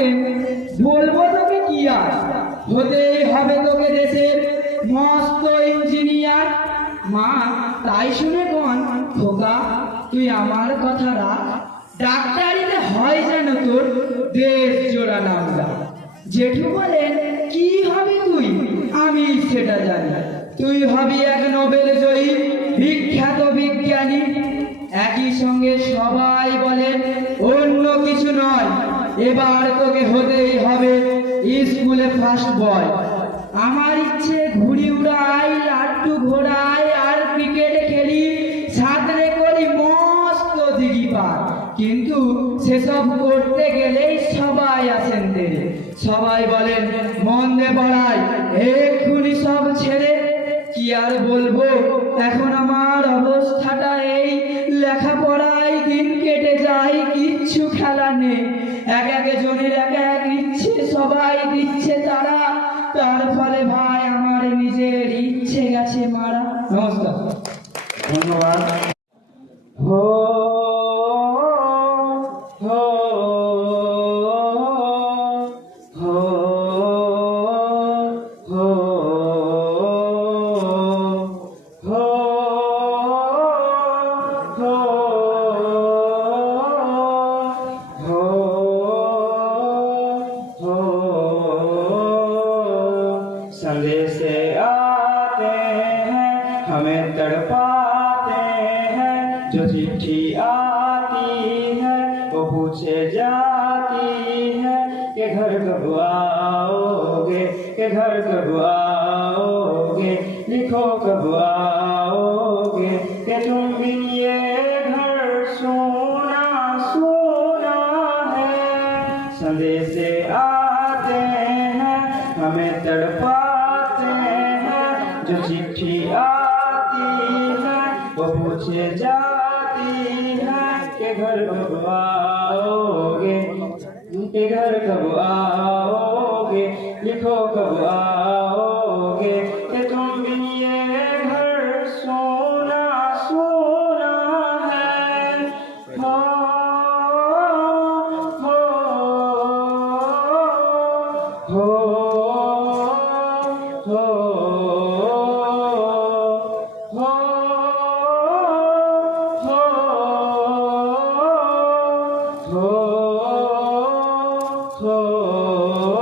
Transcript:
আমাকে বলবো তোকে কি আর, হতেই হবে তোকে দেশের মস্ত ইঞ্জিনিয়ার। মা তাই শুনে কোন খোকা তুই আমার কথা রাখ, ডাক্তারিতে হয় যেন তোর দেশ জোড়া নামটা। জেঠু বলেন কি হবে তুই, আমি সেটা জানি, তুই হবি এক নোবেল জয়ী বিখ্যাত বিজ্ঞানী। একই সঙ্গে সবাই বলেন অন্য কিছু নয়, এবার তোকে হতেই হবে স্কুলে ফার্স্ট বয়। আমার ইচ্ছে ঘুড়ি উড়াই, লাট্টু ঘোড়াই, আর ক্রিকেটে খেলি, সাঁতরে করি মস্ত দিঘি পার। কিন্তু সেসব করতে গেলেই সবাই আসেন তেরে, সবাই বলেন মন দিয়ে পড়ায়, এক্ষুনি সব ছেড়ে। কি আর বলবো, এখন আমার অবস্থাটা এই, লেখাপড়ায় দিন কেটে যায়, কিচ্ছু খেলা নেই। এক একজনের এক এক ইচ্ছে সবাই দিচ্ছে তারা, তার ফলে ভাই আমার নিজের ইচ্ছে গেছে মারা। নমস্কার, ধন্যবাদ। হো হো হো হো হো संदेश आते हैं हमें तड़पाते हैं, जो चिट्ठी आती है वो पूछे जाती है कि घर कब आओगे, कि घर कब आओगे, लिखो कब आओगे, कि तुम भी ये घर सोना सोना है। संदेश आते हैं हमें तड़पाते हैं, जो चिट्ठी आती है वो पूछे जाती है कि घर कब आओगे, कि घर कब आओगे, लिखो कब आओगे, कि तुम भी ये घर सोना सोना है। हो हो हो हो हो हो हो हो